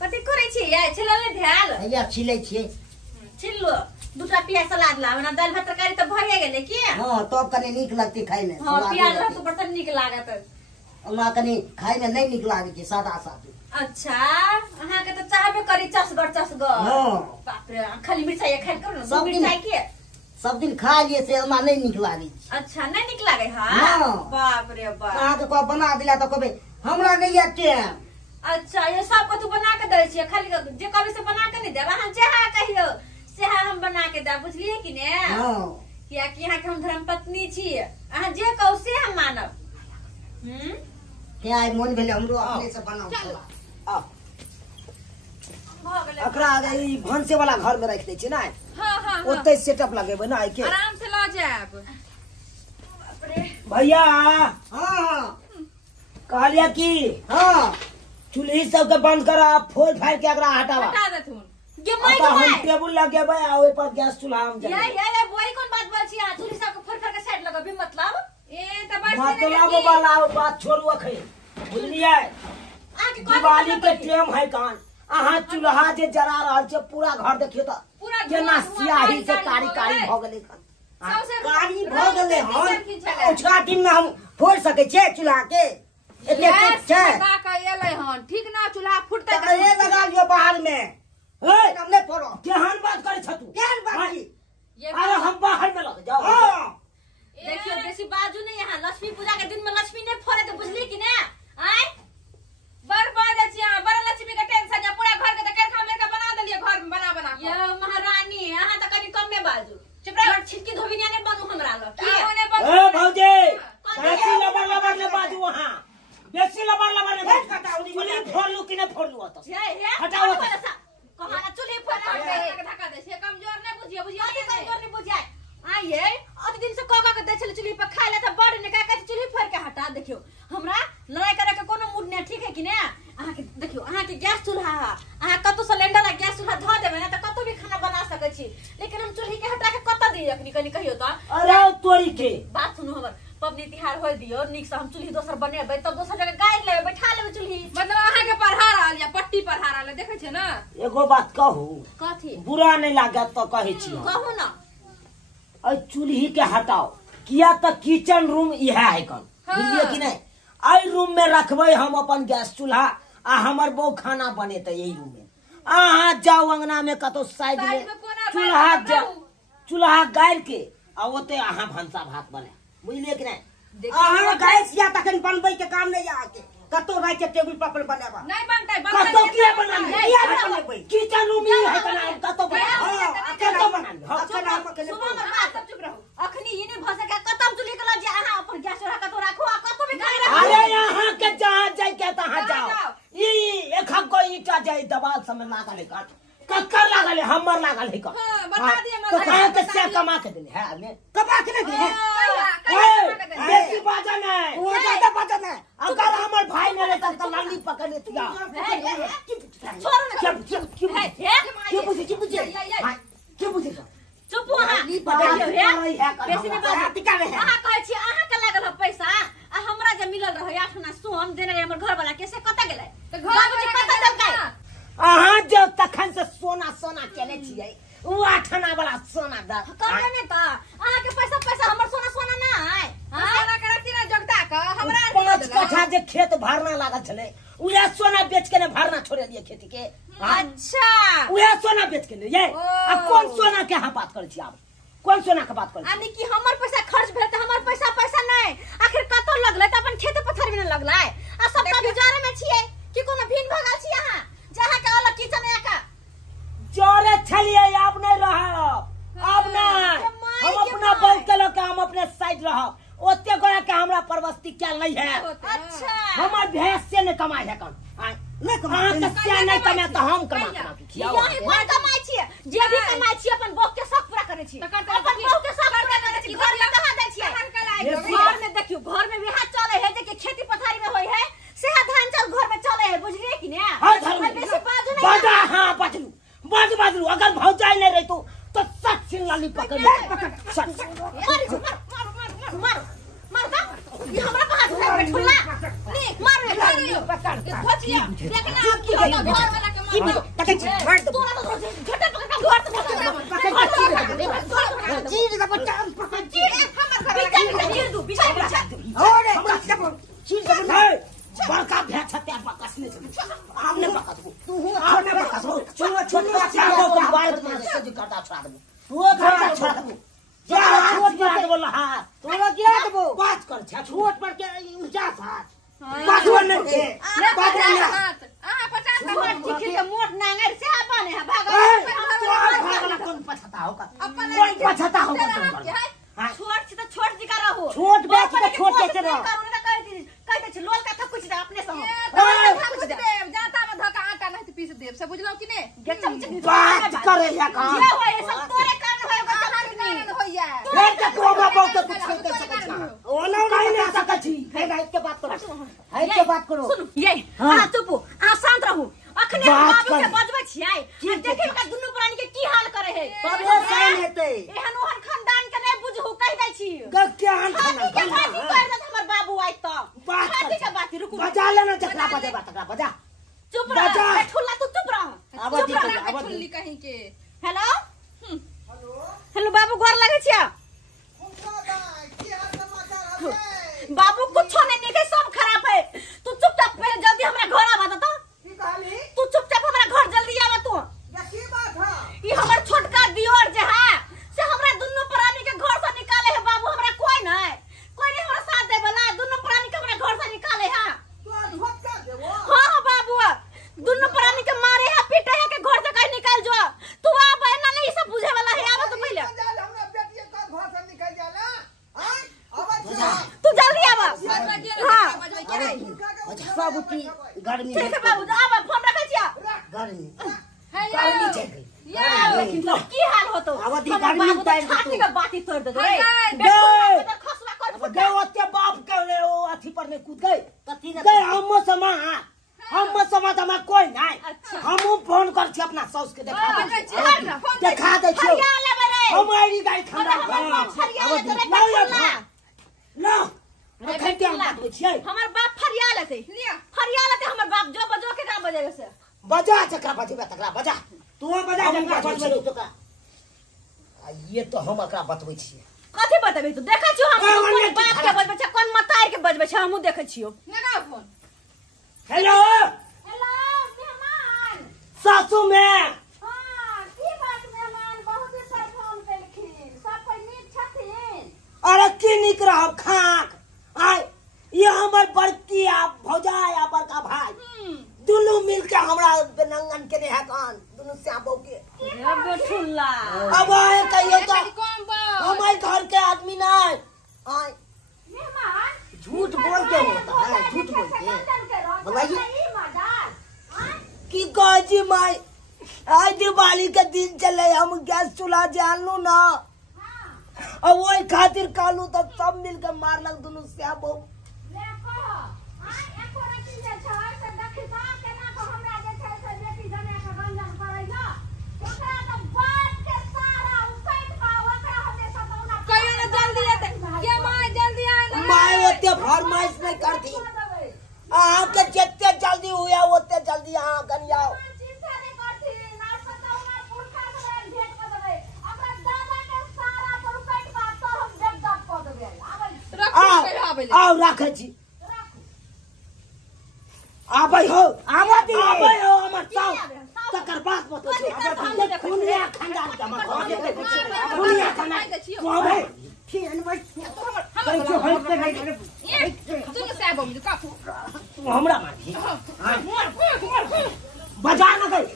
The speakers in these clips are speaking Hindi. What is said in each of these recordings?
कथि करै छी या छिलले ध्यान या छिलै छी छिल्लो दूटा प्याज सलाद ला बना दाल भात तरकारी त भए गेलै की हां तब कने नीक लगते खाइ में हां प्याज रहत बड़ नीक लागत हमरा कने खाइ में नहीं नीक लागे छै सादा सादा अच्छा अहाँ के त चाहबे करी चसगर हां बाप रे खाली मिर्चाई खाइ करू न मिर्चाई के सब दिन खा लिए से हमरा नहीं नीक लागे छै अच्छा नहीं नीक लागे हां बाप रे बाप अहाँ के को बना दिला त कहबे हमरा नहीं आते अच्छा ये सब को तू बना के दे छी खाली जे कभी से बना के नहीं देब हम चाहा कहियो से हम बना के दे बुझलिए कि ने हां किया कि यहाँ के हम धर्म पत्नी छी अहाँ जे कहू से हम मानब के आई मन भेले हमरो अपने से बनाऊ आ अकरा आगे ई भंसे वाला घर में रख दे छी ना हां हां ओते सेटअप लगेबे ना के आराम से ला जाब बाप रे भैया हां कहलिया की हां चूल्ही सब के बंद करा फोड़ फाड़ के अकरा हटावा हटा देथुन गे माई हम टेबल लगेबे आ ओइ पर गैस चूल्हा हम जला ये बोई कोन बात बोल छी आ चूल्ही सब के फोड़ फाड़ के साइड लगबे मतलब ए त बस मतलब वाला बात छोड़ू अखै बुझलिए दिवाली के टाइम है कान अहाँ चूल्हा जे जरा रहल छै पूरा घर देखियो त केना सियाही से कारी कारी भ गेलै कारी भ गेलै हन ओछा दिन में हम फोड़ सकै छै चूल्हा के एते छै का का एलै हन ठीक ना चूल्हा फुटतै त ए लगा लियो बाहर में हे हम नहीं फोड़ो केहन बात करे छ तू केहन बात अरे हम बाहर में लग जाओ हां देखियो बेसी बाजू नहीं यहाँ लक्ष्मी पूजा के दिन में लक्ष्मी नहीं फोड़े तो बुझली कि ने आय बर्बाद अछि यहाँ बड़ लक्ष्मी के टेंशन है पूरा घर के त करखा में के बना देलिए घर में बना ये महारानी यहाँ त कनी कम में बाजू चुप रह छिटकी धोबिनिया ने बनू हमरा ल की ए भौजी कैसी लबर ने बाजू वहां बेसी लबर ने चुली फोड़लू कि नहीं फोड़लू त हटाओ कहां चुली फोड़ के धक्का दे से कमजोर नहीं बुझिए कमजोर नहीं बुझाए आइए अति दिन से कका के दे छले चुली पर खाइ ले त बड़ ने का चुली फोड़ के हटा देखियो हमरा लड़ाई करे के कोनो मूड नहीं ठीक है कि ने अहाँ के देखियो अहाँ के गैस चूल्हा है अहाँ कतो सिलेंडर आ गैस चूल्हा ध देबे ना त कतो भी खाना बना सकै छी लेकिन हम चुल्ही के हटा के कतो दी अखनी कनी कहियो त अरे तोरी के बात सुनो हमर पबनी तिहार होय दियो निक से हम चुल्ही दोसर बनेबै तब दोसर जगह गाड़ लेबै बैठा लेबै चुल्ही मतलब अहाँ के पढ़ा रहल या पट्टी पढ़ा रहल देखै छै ना एगो बात कहू कथि बुरा नहीं लागत तो कहै छी कहू ना आ चुल्ही के हटाओ किया त किचन रूम इहा है कन बुझलिए कि नहीं आई रूम में रखबै हम अपन गैस चूल्हा आ हमर बो खाना बनेते यही रूम में अहाँ जाओ अंगना में कतो साइड में चूल्हा गाड़ के आ ओते अहाँ भंसा भात बने बुझलिए कि नहीं अहाँ गैस या तखन बनबै के काम नहीं आके कतो राइ के टेबल पर बनेबा नहीं बनतै कतो किया बनाबे किचन रूम ही है कना कतो बना कतो बनाबे हां कना के चुप रहो अखनी ई नहीं भ सके कतम चुल्ही के ल जे अहाँ अपन गैस चूल्हा कतो राखो आ कतो भी खाइ रखो अरे यहां के जहां जाय के तहां जाओ ई एक हम को ईटा जाय दबाल समय लागल है कक्कर लागल है हमर लागल है बता दिए तो कहां के से कमा के देले है हमें कमा के नहीं है बेसी बाजा नहीं वो ज्यादा बाजा नहीं अगर हमर भाई ने रहता त लाली पकड़ लेती छोड़ ना क्यों बुझे क्यों बुझे चुप वहां बेसी नहीं बात टिका रहे अहाँ कहै छी अहाँ के लागल है पैसा आ हमरा जे मिलल रहे 8 ना सोन देने हमर घर वाला के से कत गेलै त घर में कत देलकै अहाँ जब तखन से सोना चले छियै उ 8 आना वाला सोना द कहबे ने त अहाँ के पैसा हमर सोना ना है सोना के रखती ना जगता का हमरा 5 कट्ठा जे खेत भरना लागल छले उहे सोना बेच के ने भरना छोड़े दिए खेती के अच्छा उहे सोना बेच के ले ये आ कौन सोना के हां बात करै छी आप कौन सोना के बात करै छी यानी कि हमर पैसा खर्च भेल त हमर पैसा नहीं आखिर कतो लगलै त अपन खेत पथर में लगलै आ सब त गुजारे में छियै कि कोनो भीन भगाल छी अहाँ जहां के अलग किचन है का चोरे छलिए अब नहीं रहब अब नहीं हम अपना बहू के लोग हम अपने साइड रहब ओते गोरा के हमरा परवस्ती क्या नहीं है अच्छा हमर भैंस से ने कमाई है कन नहीं कमाई के से नहीं कमाई त हम कमा के खियाओ यही कोन कमाई छी जे भी कमाई छी अपन बहू के शौक पूरा करे छी अपन बहू के शौक पूरा करे छी घर में कहां दै छी घर में देखियो घर में बियाह चले है जे खेती पथारी में होय है से धान चाउर घर में चले है बुझलिए कि ने बेसी बाजू नहीं बड़ा हां बाजू अगर भौजाई नहीं रही तो सच सिंगाली पकड़ मार ये हमरा कहां से बैठला नहीं मार पकड़ ये खोचिया देखना आप की घर वाला के की तके मार दे तोरा तो झटा पकड़ के घर चीज का बच्चा हमर घर चीर दू बिछा अरे चीज का बड़का भेट छत्या पकसने हमने पकस तू आपने पकस छोटा चाहो को बाल में से जो काटा छोड़ दे वो छोटा छोड़ दे जा छोट पर बोल हां तोरा क्या देबो बात कर छोट पर के ऊंचा हाथ बाजवा नहीं हाथ 50 मोट चिखी के मोट नांगर से अपन है भागला कौन पछता होगा कौन पछता होगा छोट से तो छोट जी का रहो छोट बेच के छोट कैसे रहो कहते छ लोल का था कुछ अपने से जाता में धक्का आटा नहीं पीस देब से बुझलो कि ने गे चमच बात करे या काम ये होए सब तोरे कान होए कारण होइया फिर के तोमा बहुत कुछ नहीं कर सकत छ ओना नहीं ले सकत छी है गाइस के बात करो है के बात करो सुन ये हां चुप आ शांत रहू अखने बाबू के बजबै छियै देखे का दुनु प्राणी के की हाल करे है तबे सही हेतै एहन ओहन खानदान के नहीं बुझहु कह दै छी गक्यान खाना के फांसी कर दे हमर बाबू आइ त बात फांसी के बात रुकू बजा लेना जकरा बजे बात करा बजा चुप रह ठुल्ला तू चुप रह आवाज दे आवाज ठुल्ली कहीं के हेलो हेलो बाबू गोर लगे छिया बाबू कुछ नहीं निके सब खराब है तू चुपचाप पहले जल्दी हमरा घर आ बता तू चुपचाप हमरा घर जल्दी आवा तू ये हमर छोटका दियोर जे है से हमरा दुनु प्राणी के घर से निकाले है बाबू हमरा कोई नहीं हमरा साथ दे वाला दुनु प्राणी के हमरा घर से निकाले है हां बाबू दुनु प्राणी के मारे है पीटे है के घर से कहीं निकाल जो तू आ बहना नहीं सब बुझे वाला है आवा तो पहले तू जल्दी आवा हां सब की गर्मी ठीक है बाबू आवा फोन रखे छिया गर्मी है गर्मी छै की हाल होतो आवा दी गर्मी उतार दे छाती के बाती तोड़ दे रे खसवा कर गए ओते बाप के ओ अथी पर में कूद गए कथी न गए हम समा तमा कोई नहीं हम फोन कर छी अपना सौस के देखा दे छी हम आईडी गाड़ी खंडा लो रखते हम बात छियै हमर बाप फरियाल है हमर बाप जो बजो के का बजेगा से बजा चक्रा बजेबे तकरा बजा तू बजा चक्रा बजबे तो का ये तो हम एकरा बतबै छियै कथि बतबै तू देखै छियो हम बाप के बजबै छ कोन मतार के बजबै छ हमहु देखै छियो लगा फोन हेलो मेहमान सासू में हां की बात मेहमान बहुत दिन से फोन केलखिन सब कोई नीक छथिन अरे की निक रहब खाक आय ये हमर बड़की आ भौजाई आ बड़का भाई दुनु मिल के हमरा नंगन के ने कान दुनु श्याम बहू के अब ठुल्ला अब आए कहियो तो कम बा हमारे घर के आदमी नहीं आय मेहमान झूठ बोल के होता है झूठ बोल के बताइए की काजी माई आज दिवाली के दिन चले हम गैस चूल्हा जानलू ना और वही खातिर कालू तक सब मिलकर मारलक दुनु श्याम बहू फरमाइश नहीं करती के जितने जल्दी हुआ उतने जल्दी यहाँ कन आओ आओ रखे छी आबै हो हमर चाव तकर बात मत पूछो खुनिया खानदान के मत खुनिया खानदान कहबै फिर हमरा मारी बजा न गई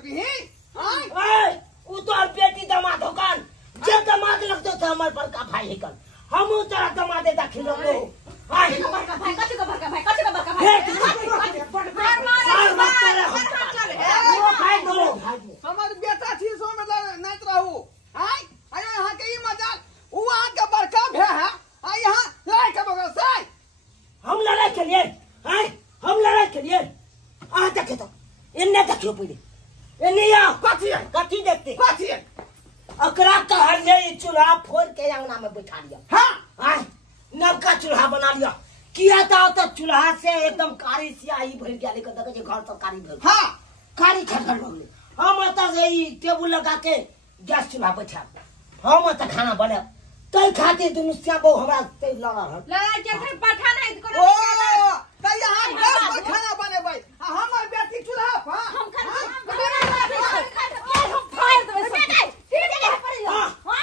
करबी ही हां ए उ तोर बेटी दामाद होकन जे दामाद लगतो त हमर पर का भाई हिकन हम तोरा दामादे दाखिल रहो आई बड़का भाई कथि का बड़का भाई कथि का बड़का भाई मार मत करे वो खाई दो हमर बेटा थी सो में नाच रहू हां आयो यहां के ई मजाक उ आ के बड़का भे है आ यहां लड़ाई के बगल से हम लड़ाई के लिए हैं हम लड़ाई के लिए आ देखे तो इन्ने देखियो पहले इन्ने या कथी देखते कथी अकरा कहल जे चूल्हा फोड़ के अंगना में बैठा लिया हां आय नवका चूल्हा बना लिया किया था तो चूल्हा से एकदम कारी सियाही भर गया लेकिन देखे जे घर तो कारी भर हां कारी खखर हो गई हम त से ई टेबुल लगा के गैस चूल्हा बैठा हम त खाना बना तै खातिर दुनु सिया बहु हमरा तै लड़ा है लड़ाई के फिर पठा नहीं करो ओ त यहां गैस पर खाना बनेबै आ हमर बेटी चूल्हा पर हम फाड़ देबै बेटा ठीक है पर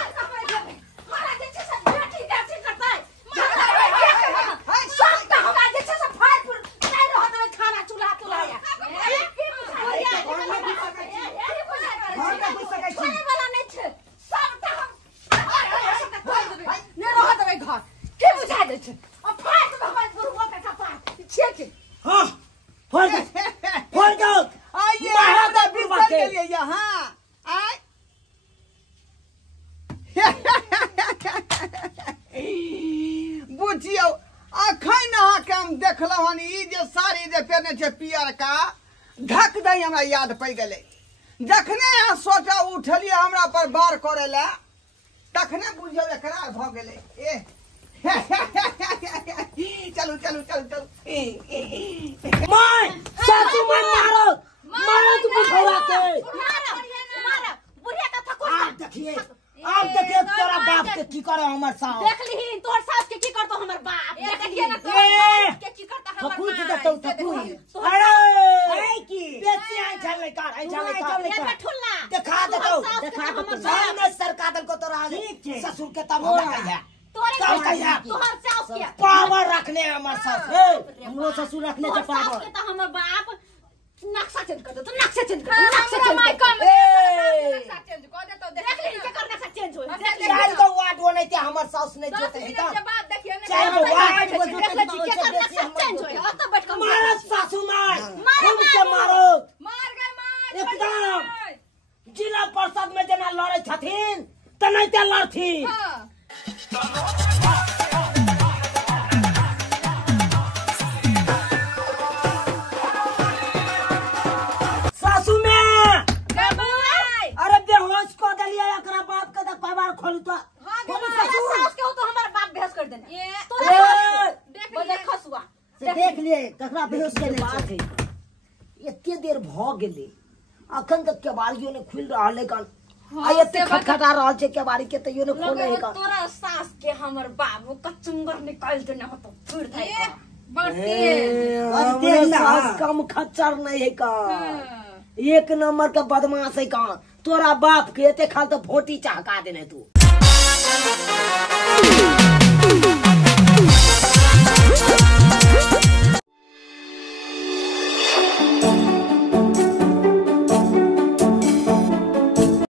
मारा जे छै सब बेटी गाछी करता है सब त हमरा जे छै सब फाड़ पर नहीं रहत में खाना चूल्हा तुलाया वाला नहीं छै सब त हम नहीं रहत में घर के बुझा दे छै अब फाड़ दे भगवान गुरुओं के कपाट छे के हां फोड़ दो आइए मारा हम तो बिस्तर बुढ़वा के के लिए यहां आय बुझियो अखन अहाँ के हम देखलहुँ हन ई जे साड़ी जे पहने छै पियर का ढक दई हमरा याद पड़ गेलै जखने अहाँ सोचा उठलिए हमरा पर बार करे ला तखने बुझियो एकरार भ गेलै ए चलू चलू चलू चलू माय सासू माय मारो तू बुढ़वा के मारा बुढ़िया का थको आप देखिए तोरा बाप के की करे हमर सास देख ली तोर सास के की करतो हमर बाप देखिए ना तोर ए! के की करता हमर थकुई माँ। के तो थकुई तोर अरे की बेसी आई चले का आई चले का ये बैठुल्ला दिखा दे तो दिखा दे तो सामने सरकार दल को तो राज ससुर के तब होगा है तोरे तब कहिया तोहर सास के पावर रखने हमर सास हमरो ससुर रखने तोहर के सास पावर के तो हमर बाप नक्शा चेंज कर दे तो नक्शा चेंज कर नक्शा चेंज माय कर कम नक्शा चेंज कर दे तो देख ली के करना चेंज हो चार को वाट होने ते हमर सास नहीं जोते है का के बाद देखिए ना चार को वाट देख ली के करना चेंज हो अब तो बैठ कर मारो सासू मार मारो, खूब से मारो मार गए मार एकदम जिला परिषद में जना लड़े छथिन त नहीं ते लड़थी हां सासू में गबाई अरे बेहोश को दलिया एकरा बाप के देख बार खोल तो खोल ससुर सास के हो तो हमर बाप भेस कर देना ये तोरे देख बजे खसुआ से देख लिए ककरा बेहोश के बात है एते देर भ गेले अखन तक केवाड़ियों ने खुल रहा लेकिन आ एते खटखटा रहल छै केवाड़ी के तइयो ने खोले है का तोरा सास के हमर बाबू कचुंगर निकाल देना हो तो फिर दे ये बढ़ते हमरे सास कम खच्चर नहीं है का एक नंबर का बदमाश है का तोरा बाप के एते खाल तो फोटी चहका देने तू